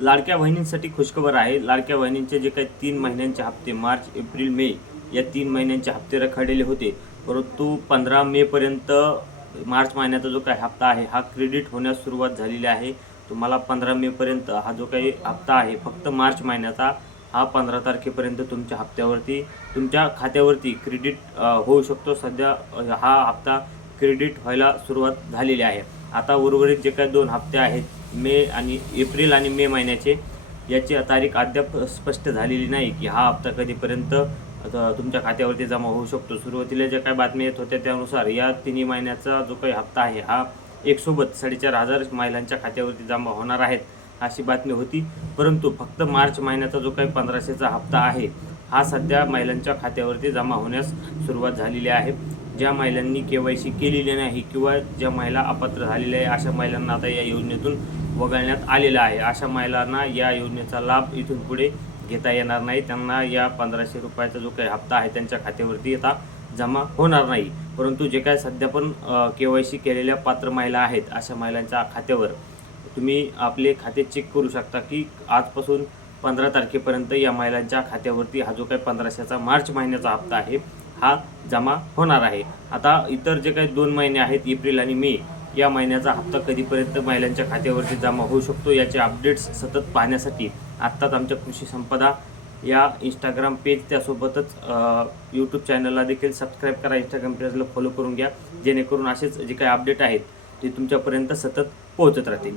लाडक्या बहिणींसाठी खुशखबर आहे। लाडक्या बहिणींचे जे काही 3 महिन्यांचे हप्ते मार्च, एप्रिल, मे या 3 महिन्यांचे हप्ते रखडलेले होते, परंतु 15 मे पर्यंत मार्च महिन्याचा जो काही हप्ता आहे हा क्रेडिट होण्यास सुरुवात झालेली आहे। तुम्हाला 15 मे पर्यंत हा जो काही हप्ता आहे फक्त मार्च महिन्याचा हा 15 तारखेपर्यंत तुमच्या हप्त्यावरती तुमच्या खात्यावरती क्रेडिट होऊ शकतो। सध्या हा हप्ता क्रेडिट व्हायला सुरुवात झालेली आहे। आता उर्वरित जे काही 2 हप्ते आहेत मे आणि एप्रिल आणि मे महिन्याचे, याची तारीख अद्याप स्पष्ट झालेली नाही की हा हप्ता कधीपर्यंत तुमच्या खात्यावरती जमा होऊ शकतो। सुरुवातीला ज्या काही बातम्या येत होत्या त्यानुसार या तिन्ही महिन्याचा जो काही हप्ता आहे हा एकसोबत 4,500 महिलांच्या खात्यावरती जमा होणार आहेत अशी बातमी होती। परंतु फक्त मार्च महिन्याचा जो काही 1500चा हप्ता आहे हा सध्या महिलांच्या खात्यावरती जमा होण्यास सुरुवात झालेली आहे। ज्या महिलांनी KYC केलेली नाही किंवा ज्या महिला अपात्र झालेल्या आहे अशा महिलांना आता या योजनेतून वगळण्यात आलेला आहे। अशा महिलांना या योजनेचा लाभ इथून पुढे घेता येणार नाही। त्यांना या 1500 रुपयाचा जो काही हप्ता आहे त्यांच्या खात्यावरती आता जमा होणार नाही। परंतु जे काय सध्या पण KYC केलेल्या पात्र महिला आहेत अशा महिलांच्या खात्यावर तुम्ही आपले खाते चेक करू शकता की आजपासून 15 तारखेपर्यंत या महिलांच्या खात्यावरती हा जो काही 1500चा मार्च महिन्याचा हप्ता आहे हा जमा होणार आहे। आता इतर जे काही 2 महिने आहेत एप्रिल आणि मे या महिन्याचा हप्ता कधीपर्यंत महिलांच्या खात्यावरती जमा होऊ शकतो याचे अपडेट्स सतत पाहण्यासाठी आत्ताच आमच्या कृषी संपदा या इंस्टाग्राम पेज त्यासोबतच यूट्यूब चॅनलला देखील सबस्क्राईब करा, इंस्टाग्राम पेजला फॉलो करून घ्या, जेणेकरून असेच जे काही अपडेट आहेत ते तुमच्यापर्यंत सतत पोहोचत राहतील।